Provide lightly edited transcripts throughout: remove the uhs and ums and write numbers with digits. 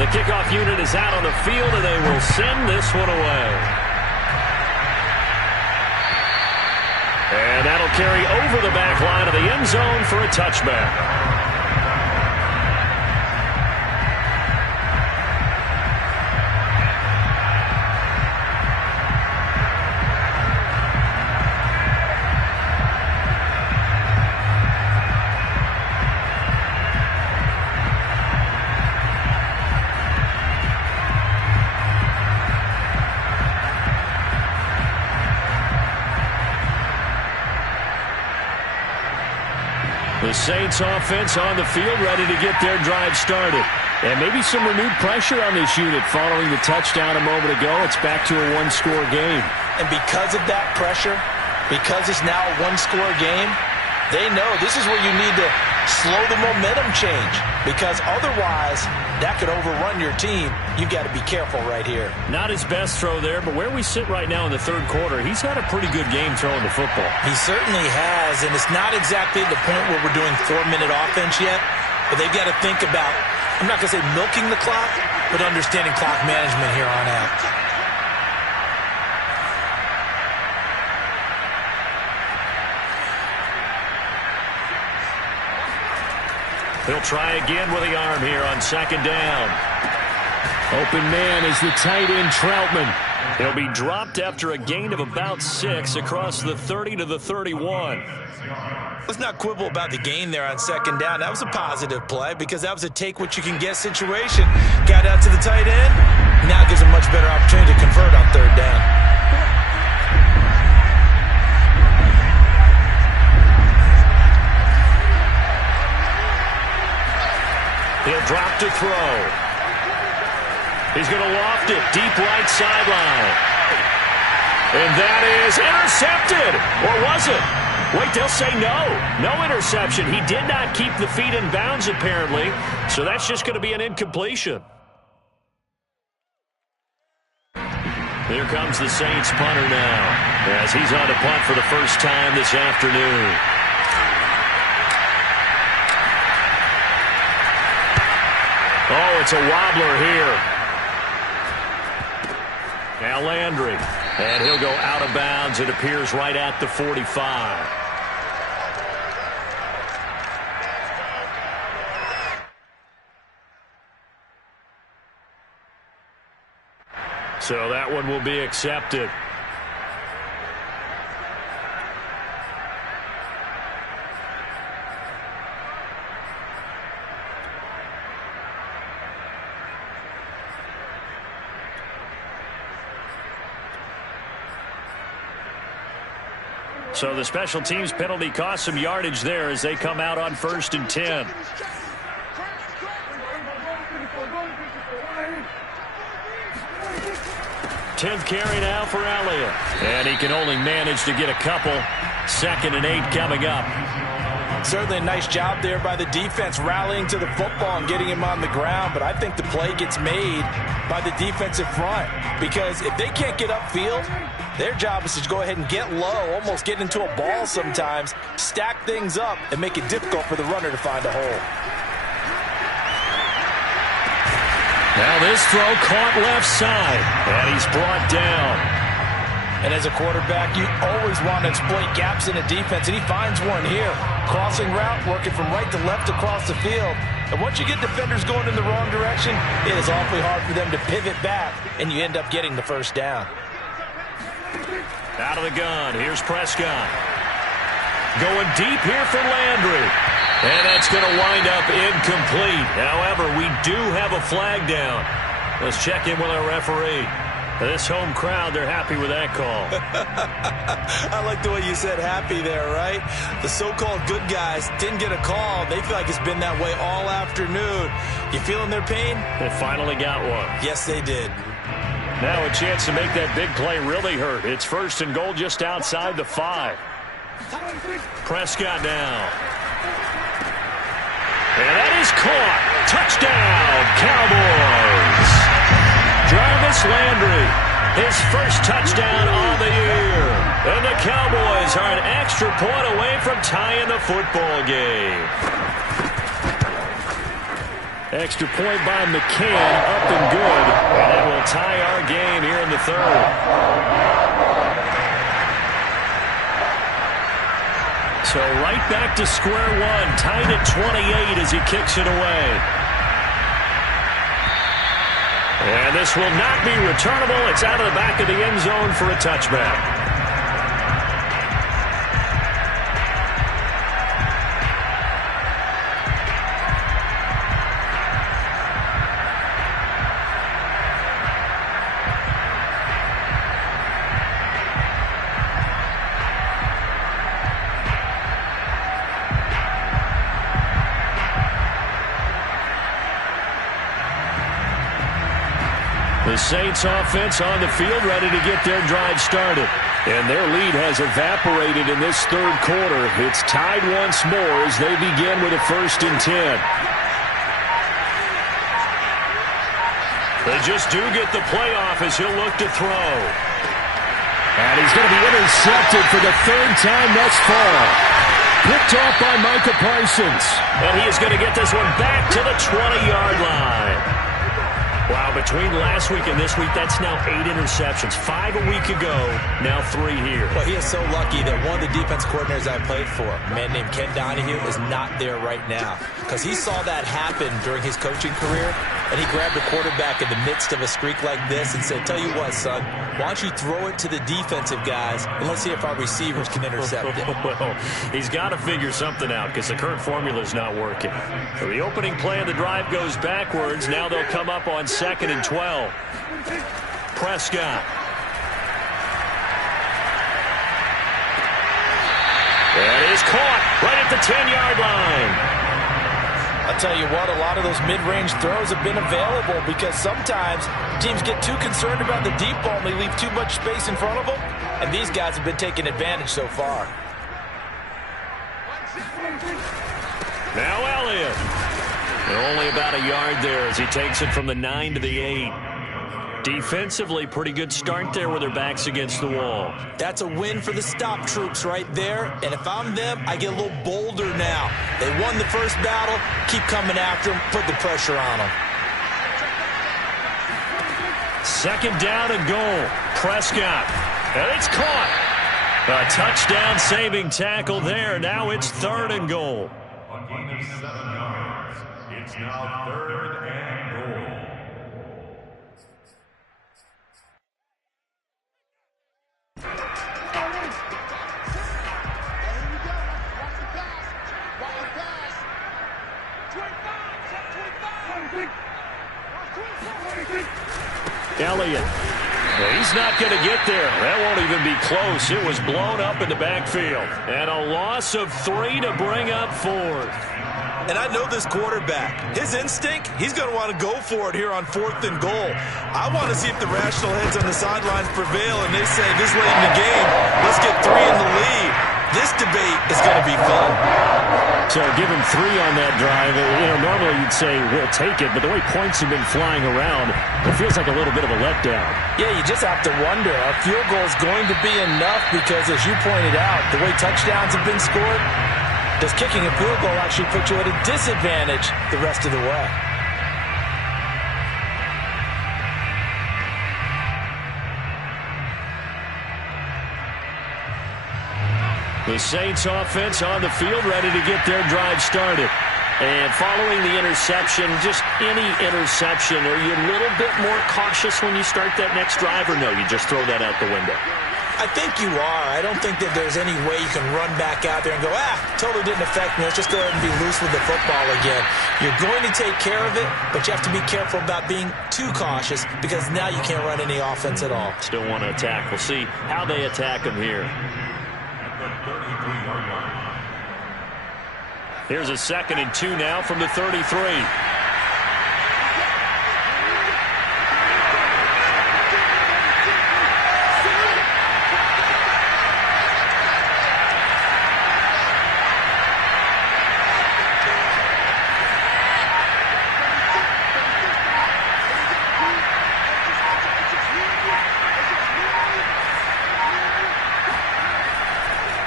The kickoff unit is out on the field, and they will send this one away. And that'll carry over the back line of the end zone for a touchback. The Saints offense on the field, ready to get their drive started. And maybe some renewed pressure on this unit following the touchdown a moment ago. It's back to a one-score game. And because of that pressure, because it's now a one-score game, they know this is where you need to slow the momentum change. Because otherwise, that could overrun your team. You've got to be careful right here. Not his best throw there, but where we sit right now in the third quarter, he's had a pretty good game throwing the football. He certainly has, and it's not exactly the point where we're doing 4-minute offense yet, but they've got to think about, I'm not going to say milking the clock, but understanding clock management here on out. He'll try again with the arm here on second down. Open man is the tight end, Troutman. He'll be dropped after a gain of about 6 across the 30 to the 31. Let's not quibble about the gain there on second down. That was a positive play because that was a take-what-you-can-get situation. Got out to the tight end. Now gives a much better opportunity to convert on third down. He'll drop to throw. He's going to loft it deep right sideline. And that is intercepted. Or was it? Wait, they'll say no. No interception. He did not keep the feet in bounds, apparently. So that's just going to be an incompletion. Here comes the Saints punter now, as he's on to punt for the first time this afternoon. Oh, it's a wobbler here. Now Landry. And he'll go out of bounds. It appears right at the 45. So that one will be accepted. So the special teams penalty cost some yardage there as they come out on 1st and 10. Tenth carry now for Elliott. And he can only manage to get a couple. 2nd and 8 coming up. Certainly a nice job there by the defense rallying to the football and getting him on the ground. But I think the play gets made by the defensive front. Because if they can't get upfield, their job is to go ahead and get low, almost get into a ball sometimes, stack things up, and make it difficult for the runner to find a hole. Now this throw caught left side, and he's brought down. And as a quarterback, you always want to exploit gaps in a defense, and he finds one here. Crossing route, working from right to left across the field. And once you get defenders going in the wrong direction, it is awfully hard for them to pivot back, and you end up getting the first down. Out of the gun, here's Prescott. Going deep here for Landry. And that's going to wind up incomplete. However, we do have a flag down. Let's check in with our referee. This home crowd, they're happy with that call. I like the way you said happy there, right? The so-called good guys didn't get a call. They feel like it's been that way all afternoon. You feeling their pain? They finally got one. Yes, they did. Now a chance to make that big play really hurt. It's 1st and goal just outside the 5. Prescott now. And that is caught. Touchdown, Cowboys. Jarvis Landry, his first touchdown on the year. And the Cowboys are an extra point away from tying the football game. Extra point by McCann, up and good. And that will tie our game here in the third. So right back to square one, tied at 28 as he kicks it away. And this will not be returnable. It's out of the back of the end zone for a touchback. The Saints offense on the field ready to get their drive started. And their lead has evaporated in this third quarter. It's tied once more as they begin with a 1st and 10. They just do get the playoff as he'll look to throw. And he's going to be intercepted for the 3rd time thus far. Picked off by Micah Parsons. And he is going to get this one back to the 20-yard line. Wow, between last week and this week, that's now 8 interceptions. 5 a week ago, now 3 here. Well, he is so lucky that one of the defense coordinators I played for, a man named Ken Donahue, is not there right now. Because he saw that happen during his coaching career, and he grabbed the quarterback in the midst of a streak like this and said, tell you what, son, why don't you throw it to the defensive guys, and let's see if our receivers can intercept it. Well, he's got to figure something out because the current formula is not working. So the opening play of the drive goes backwards. Now they'll come up on 2nd and 12. Prescott. That is caught right at the 10-yard line. I'll tell you what, a lot of those mid-range throws have been available because sometimes teams get too concerned about the deep ball and they leave too much space in front of them, and these guys have been taking advantage so far. Now Elliott. They're only about a yard there as he takes it from the 9 to the 8. Defensively, pretty good start there with their backs against the wall. That's a win for the stop troops right there. And if I'm them, I get a little bolder now. They won the first battle. Keep coming after them. Put the pressure on them. 2nd down and goal. Prescott. And it's caught. A touchdown-saving tackle there. Now it's 3rd and goal. A gain of 7 yards. It's now 3rd and goal. Elliott. Well, he's not going to get there. That won't even be close. It was blown up in the backfield. And a loss of 3 to bring up 4th. And I know this quarterback. His instinct, he's going to want to go for it here on 4th and goal. I want to see if the rational heads on the sidelines prevail and they say this late in the game, let's get 3 in the lead. This debate is going to be fun. So give him 3 on that drive. Normally you'd say we'll take it, but the way points have been flying around, it feels like a little bit of a letdown. Yeah, you just have to wonder, a field goal is going to be enough because, as you pointed out, the way touchdowns have been scored, does kicking a field goal actually put you at a disadvantage the rest of the way? The Saints offense on the field ready to get their drive started. And following the interception, just any interception, are you a little bit more cautious when you start that next drive, or no, you just throw that out the window? I think you are. I don't think that there's any way you can run back out there and go, totally didn't affect me. Let's just go ahead and be loose with the football again. You're going to take care of it, but you have to be careful about being too cautious because now you can't run any offense at all. Still want to attack. We'll see how they attack them here. Here's a 2nd and 2 now from the 33.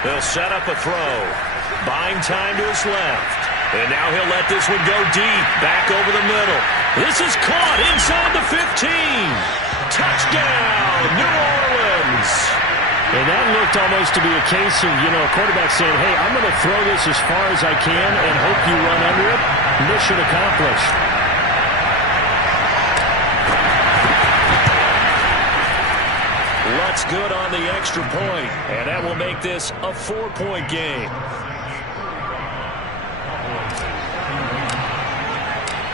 They'll set up a throw. Buying time to his left. And now he'll let this one go deep, back over the middle. This is caught inside the 15. Touchdown, New Orleans. And that looked almost to be a case of, a quarterback saying, hey, I'm going to throw this as far as I can and hope you run under it. Mission accomplished. Lutz good on the extra point, and that will make this a 4-point game.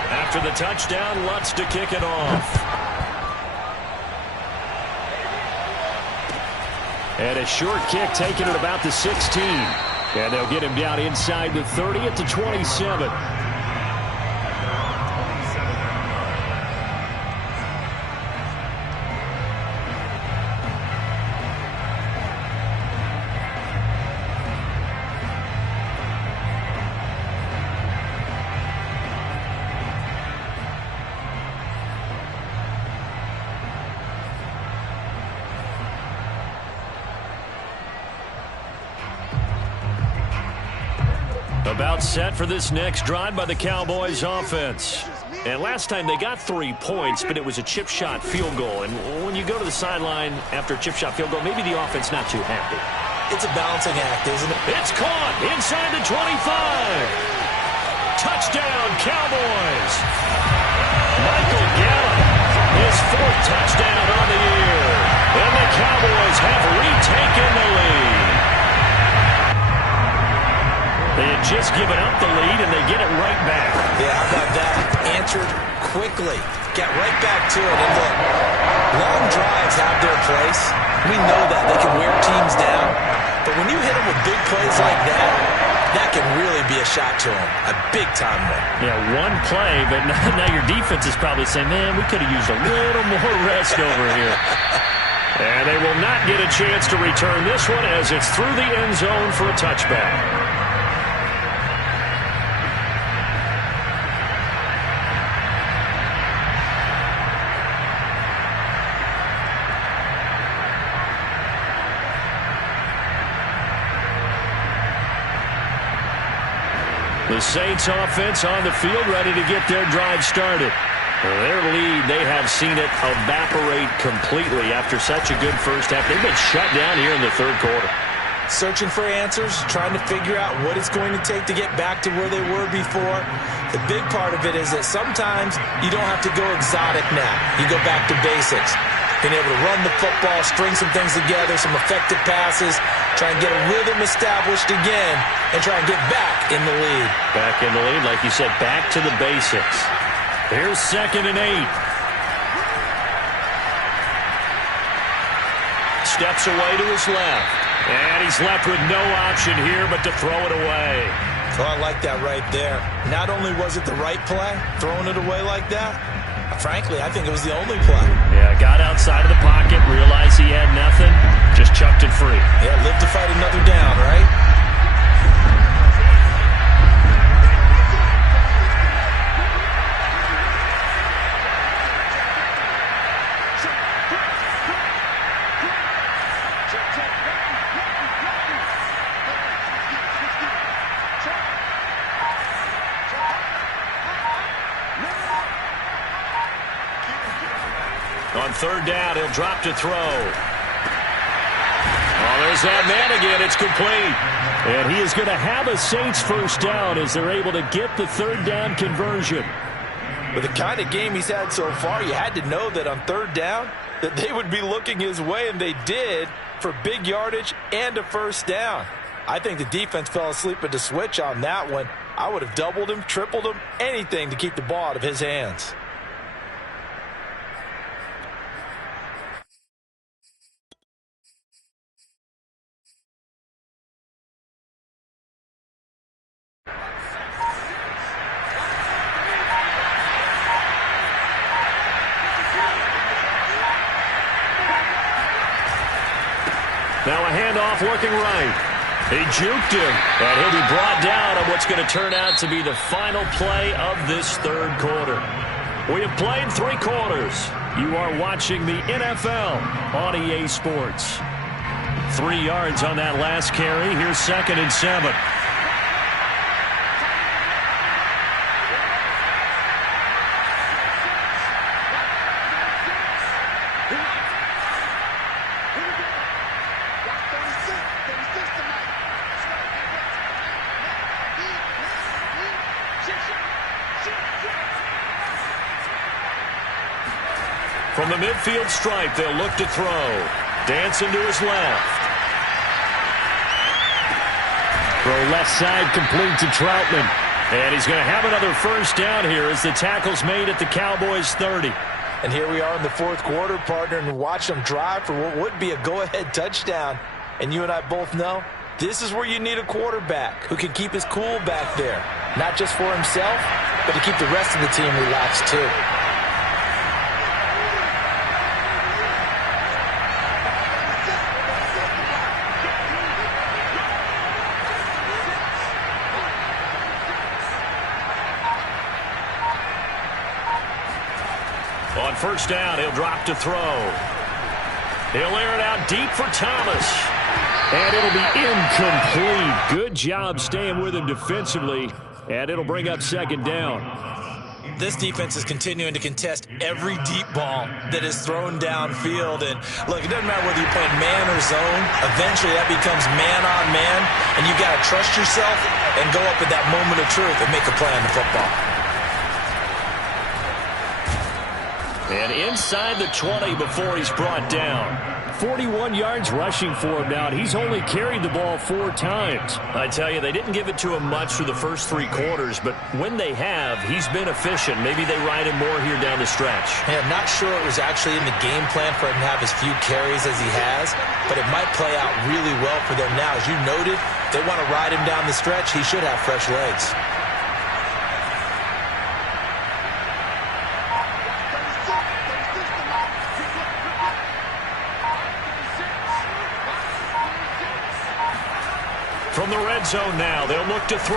After the touchdown, Lutz to kick it off. And a short kick taken at about the 16. And they'll get him down inside the 30 at the 27. About set for this next drive by the Cowboys offense. And last time they got 3 points, but it was a chip shot field goal. And when you go to the sideline after a chip shot field goal, maybe the offense not too happy. It's a balancing act, isn't it? It's caught inside the 25. Touchdown, Cowboys. Michael Gallup, his 4th touchdown on the year. And the Cowboys have retaken the lead. They had just given up the lead, and they get it right back. Yeah, how about that? Answered quickly. Get right back to it. And look, long drives have their place. We know that. They can wear teams down. But when you hit them with big plays like that, that can really be a shot to them. A big-time one. Yeah, one play, but now your defense is probably saying, man, we could have used a little more rest over here. And they will not get a chance to return this one as it's through the end zone for a touchback. The Saints offense on the field ready to get their drive started. Their lead, they have seen it evaporate completely after such a good first half. They've been shut down here in the third quarter. Searching for answers, trying to figure out what it's going to take to get back to where they were before. The big part of it is that sometimes you don't have to go exotic now. You go back to basics. Being able to run the football, string some things together, some effective passes, try and get a rhythm established again, and try and get back in the lead. Back in the lead, like you said, back to the basics. Here's 2nd and 8. Steps away to his left. And he's left with no option here but to throw it away. Oh, I like that right there. Not only was it the right play, throwing it away like that, frankly, I think it was the only play. Yeah, got outside of the pocket, realized he had nothing, just chucked it free. Yeah, live to fight another down, right? On 3rd down, he'll drop to throw. Oh, there's that man again. It's complete. And he is going to have a Saints first down as they're able to get the 3rd down conversion. With the kind of game he's had so far, you had to know that on 3rd down that they would be looking his way, and they did, for big yardage and a first down. I think the defense fell asleep at the switch on that one. I would have doubled him, tripled him, anything to keep the ball out of his hands. Now a handoff working right. He juked him, and he'll be brought down on what's going to turn out to be the final play of this 3rd quarter. We have played 3 quarters. You are watching the NFL on EA Sports. 3 yards on that last carry. Here's 2nd and 7. From the midfield stripe, they'll look to throw. Dancing to his left. Throw left side, complete to Troutman. And he's going to have another first down here as the tackle's made at the Cowboys' 30. And here we are in the fourth quarter, partner, and watch them drive for what would be a go-ahead touchdown. And you and I both know this is where you need a quarterback who can keep his cool back there. Not just for himself, but to keep the rest of the team relaxed too. On first down, he'll drop to throw. He'll air it out deep for Thomas. And it'll be incomplete. Good job staying with him defensively. And it'll bring up second down. This defense is continuing to contest every deep ball that is thrown downfield. And look, it doesn't matter whether you're playing man or zone. Eventually that becomes man on man. And you got to trust yourself and go up at that moment of truth and make a play on the football. And inside the 20 before he's brought down. 41 yards rushing for him now, and he's only carried the ball 4 times. I tell you, they didn't give it to him much through the first 3 quarters, but when they have, he's been efficient. Maybe they ride him more here down the stretch. Yeah, I'm not sure it was actually in the game plan for him to have as few carries as he has, but it might play out really well for them now. As you noted, they want to ride him down the stretch. He should have fresh legs. From the red zone now, they'll look to throw.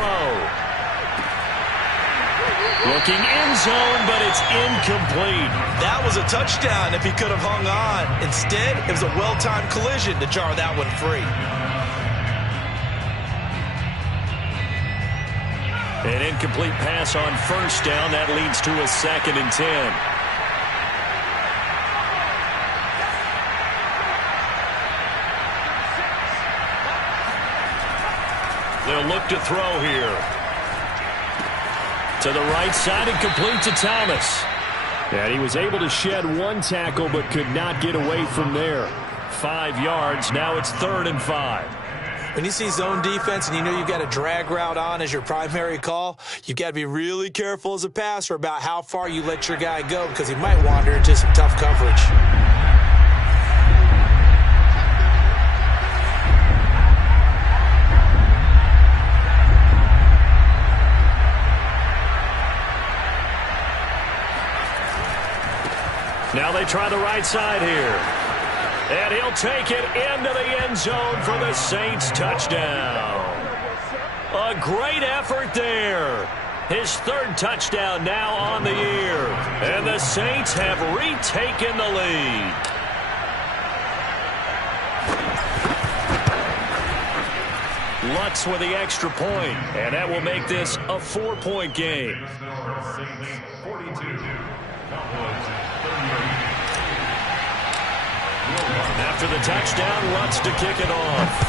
Looking end zone, but it's incomplete. That was a touchdown if he could have hung on. Instead, it was a well-timed collision to jar that one free. An incomplete pass on first down. That leads to a 2nd and 10. They'll look to throw here. To the right side and complete to Thomas. And he was able to shed 1 tackle but could not get away from there. 5 yards. Now it's 3rd and 5. When you see zone defense and you know you've got a drag route on as your primary call, you've got to be really careful as a passer about how far you let your guy go because he might wander into some tough coverage. Now they try the right side here. And he'll take it into the end zone for the Saints touchdown. A great effort there. His 3rd touchdown now on the year. And the Saints have retaken the lead. Lutz with the extra point. And that will make this a 4-point game. After the touchdown, Lutz to kick it off.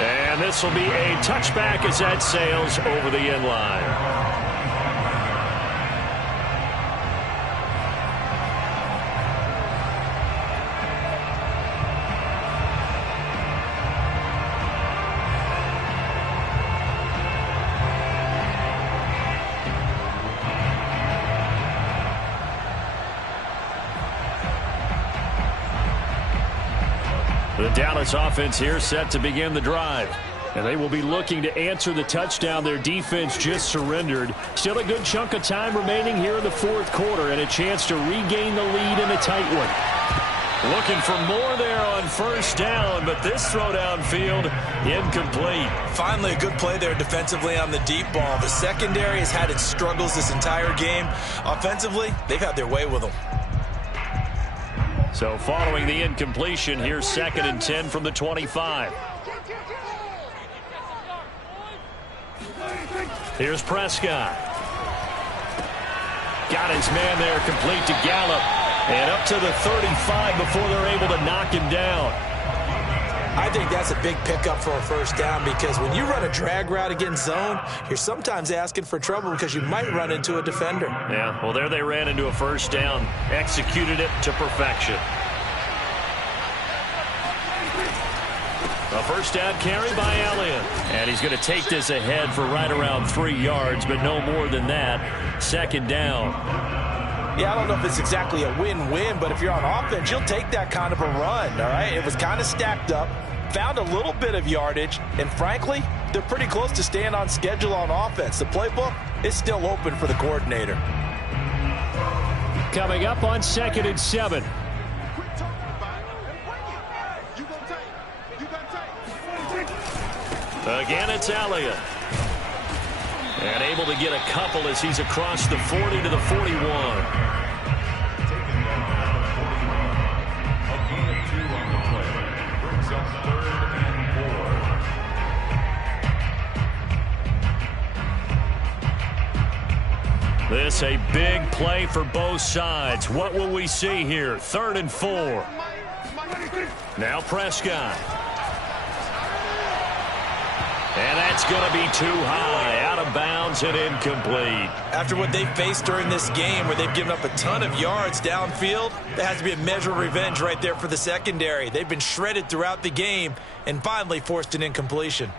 And this will be a touchback as that sails over the end line. The Dallas offense here set to begin the drive. And they will be looking to answer the touchdown their defense just surrendered. Still a good chunk of time remaining here in the 4th quarter and a chance to regain the lead in a tight one. Looking for more there on first down, but this throw downfield incomplete. Finally a good play there defensively on the deep ball. The secondary has had its struggles this entire game. Offensively, they've had their way with them. So following the incompletion, here's 2nd and 10 from the 25. Here's Prescott. Got his man there, complete to Gallup. And up to the 35 before they're able to knock him down. I think that's a big pickup for a first down because when you run a drag route against zone, you're sometimes asking for trouble because you might run into a defender. Yeah, well, there they ran into a first down, executed it to perfection. A first down carry by Elliott. And he's going to take this ahead for right around 3 yards, but no more than that. Second down. Yeah, I don't know if it's exactly a win-win, but if you're on offense, you'll take that kind of a run, all right? It was kind of stacked up, found a little bit of yardage, and frankly, they're pretty close to staying on schedule on offense. The playbook is still open for the coordinator. Coming up on 2nd and 7. Again, it's Elliott. And able to get a couple as he's across the 40 to the 41. This a big play for both sides. What will we see here? 3rd and 4. Now Prescott. And that's going to be too high, out of bounds and incomplete. After what they faced during this game where they've given up a ton of yards downfield, there has to be a measure of revenge right there for the secondary. They've been shredded throughout the game and finally forced an incompletion.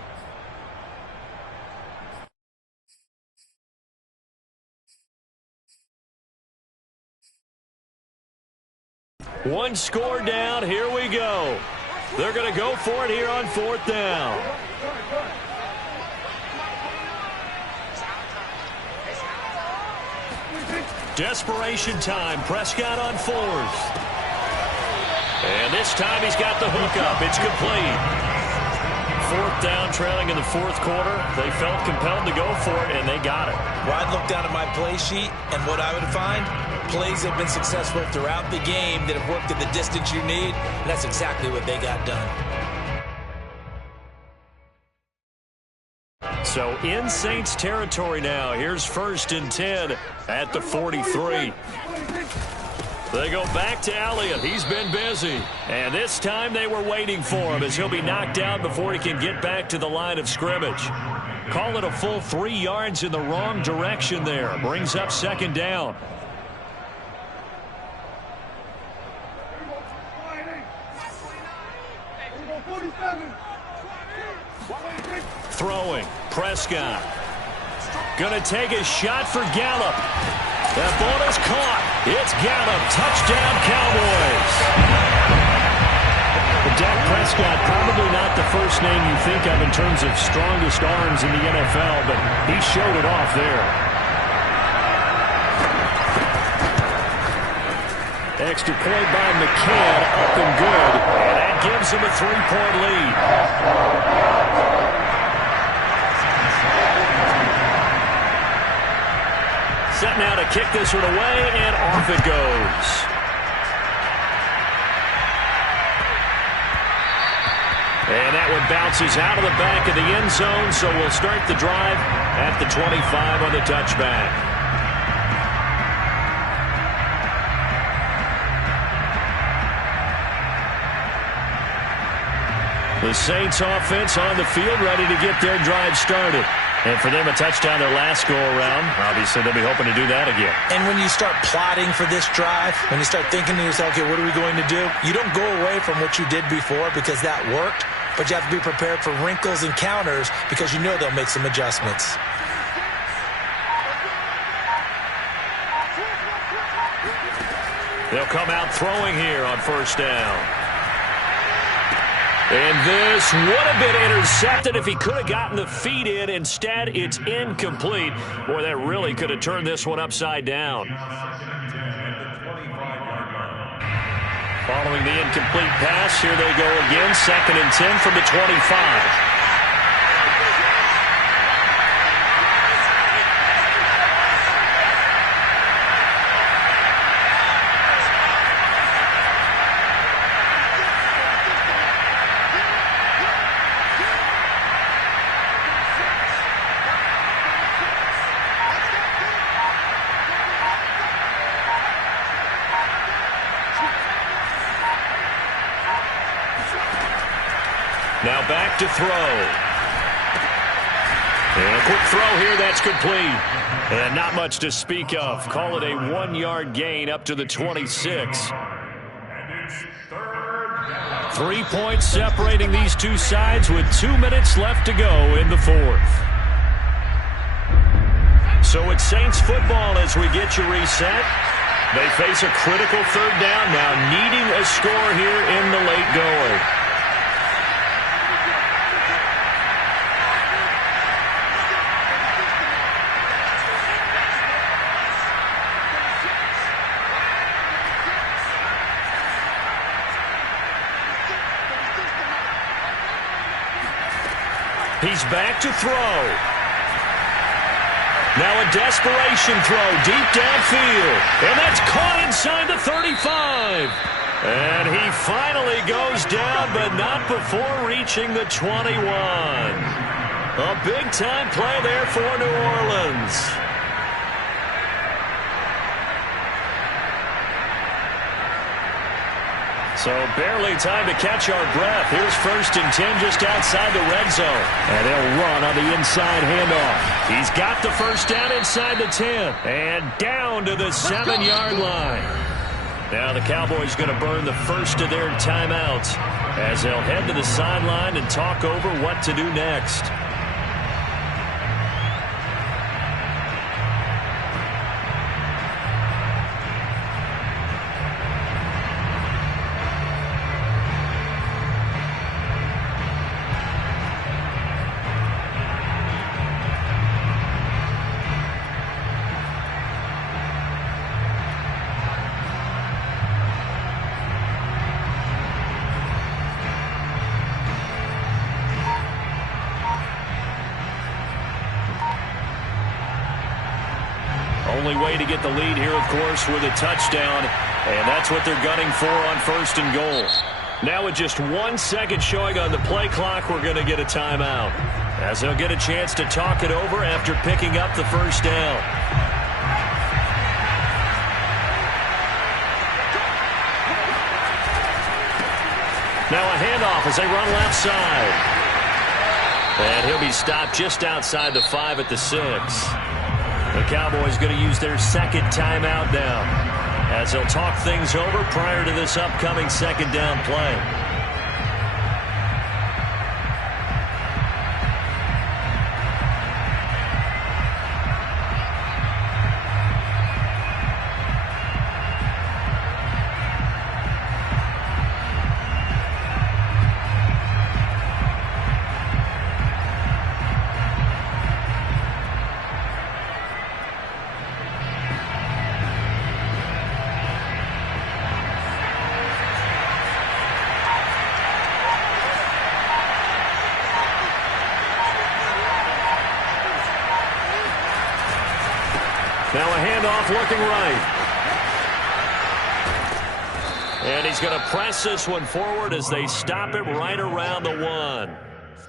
One score down, here we go. They're going to go for it here on 4th down. Desperation time. Prescott on 4th. And this time he's got the hook up. It's complete. 4th down, trailing in the 4th quarter. They felt compelled to go for it, and they got it. Well, I'd look down at my play sheet, and what I would find, plays have been successful throughout the game that have worked at the distance you need, and that's exactly what they got done. So in Saints territory now. Here's 1st and 10 at the 43. They go back to Elliott. He's been busy. And this time they were waiting for him as he'll be knocked out before he can get back to the line of scrimmage. Call it a full 3 yards in the wrong direction there. Brings up 2nd down. Throwing. Prescott. Going to take a shot for Gallup. That ball is caught. It's Gallup. Touchdown, Cowboys. Dak Prescott, probably not the first name you think of in terms of strongest arms in the NFL, but he showed it off there. Extra point by McCann, up and good. And that gives him a 3-point lead. Set now to kick this one away, and off it goes. And that one bounces out of the back of the end zone, so we'll start the drive at the 25 on the touchback. The Saints offense on the field ready to get their drive started. And for them, a touchdown their last go-around. Obviously, they'll be hoping to do that again. And when you start plotting for this drive, when you start thinking to yourself, okay, what are we going to do? You don't go away from what you did before because that worked, but you have to be prepared for wrinkles and counters because you know they'll make some adjustments. They'll come out throwing here on 1st down. And this would have been intercepted if he could have gotten the feet in. Instead, it's incomplete. Boy, that really could have turned this one upside down. Following the incomplete pass, here they go again. 2nd and 10 from the 25. Now back to throw. And a quick throw here, that's complete. And not much to speak of. Call it a 1-yard gain up to the 26. 3 points separating these two sides with 2 minutes left to go in the fourth. So it's Saints football as we get you reset. They face a critical third down now, needing a score here in the late going. He's back to throw. Now a desperation throw deep downfield. And that's caught inside the 35. And he finally goes down, but not before reaching the 21. A big-time play there for New Orleans. So barely time to catch our breath. Here's 1st and 10 just outside the red zone. And they'll run on the inside handoff. He's got the first down inside the 10. And down to the 7-yard line. Now the Cowboys going to burn the first of their timeouts as they'll head to the sideline and talk over what to do next. Only way to get the lead here, of course, with a touchdown. And that's what they're gunning for on 1st and goal. Now with just 1 second showing on the play clock, we're going to get a timeout, as they'll get a chance to talk it over after picking up the first down. Now a handoff as they run left side. And he'll be stopped just outside the 5 at the 6. The Cowboys going to use their second timeout now, as they'll talk things over prior to this upcoming second down play. Now a handoff looking right. And he's going to press this one forward as they stop it right around the 1.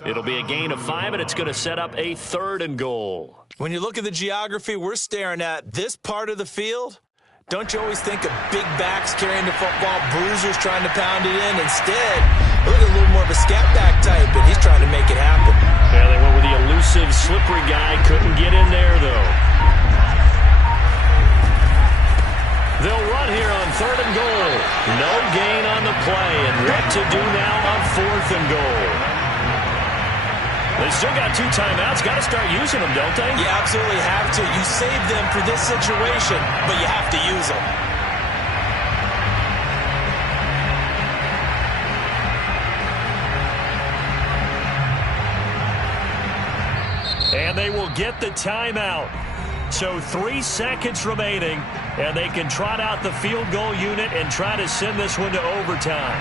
It'll be a gain of 5, and it's going to set up a 3rd and goal. When you look at the geography we're staring at, this part of the field, don't you always think of big backs carrying the football, bruisers trying to pound it in? Instead, look at a little more of a scat back type, and he's trying to make it happen. Yeah, they went with the elusive, slippery guy. Couldn't get in there, though. They'll run here on 3rd and goal. No gain on the play, and what to do now on 4th and goal. They still got 2 timeouts. Got to start using them, don't they? You absolutely have to. You save them for this situation, but you have to use them. And they will get the timeout. So 3 seconds remaining, and they can trot out the field goal unit and try to send this one to overtime.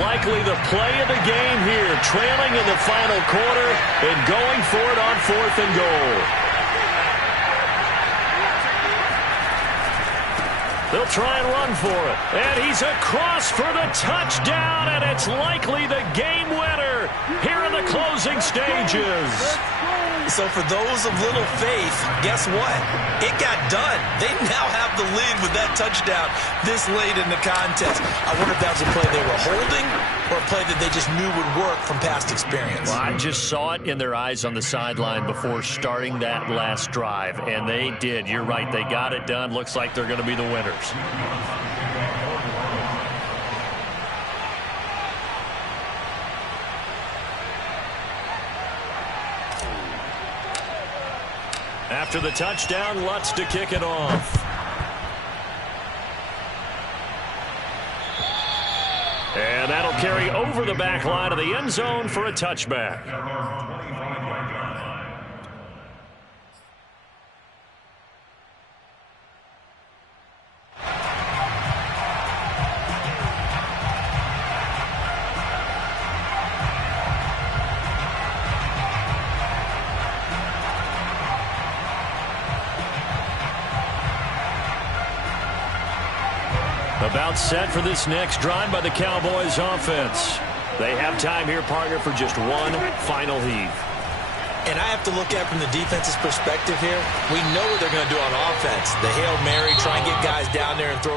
Likely the play of the game here, trailing in the final quarter and going for it on 4th and goal. They'll try and run for it. And he's across for the touchdown, and it's likely the game winner here in the closing stages. So for those of little faith, guess what? It got done. They now have the lead with that touchdown this late in the contest. I wonder if that was a play they were holding or a play that they just knew would work from past experience. Well, I just saw it in their eyes on the sideline before starting that last drive, and they did. You're right. They got it done. Looks like they're going to be the winners. After the touchdown, Lutz to kick it off. And that'll carry over the back line of the end zone for a touchback. About set for this next drive by the Cowboys offense. They have time here, partner, for just one final heave. And I have to look at it from the defense's perspective here. We know what they're going to do on offense. The Hail Mary, try and get guys down there and throw it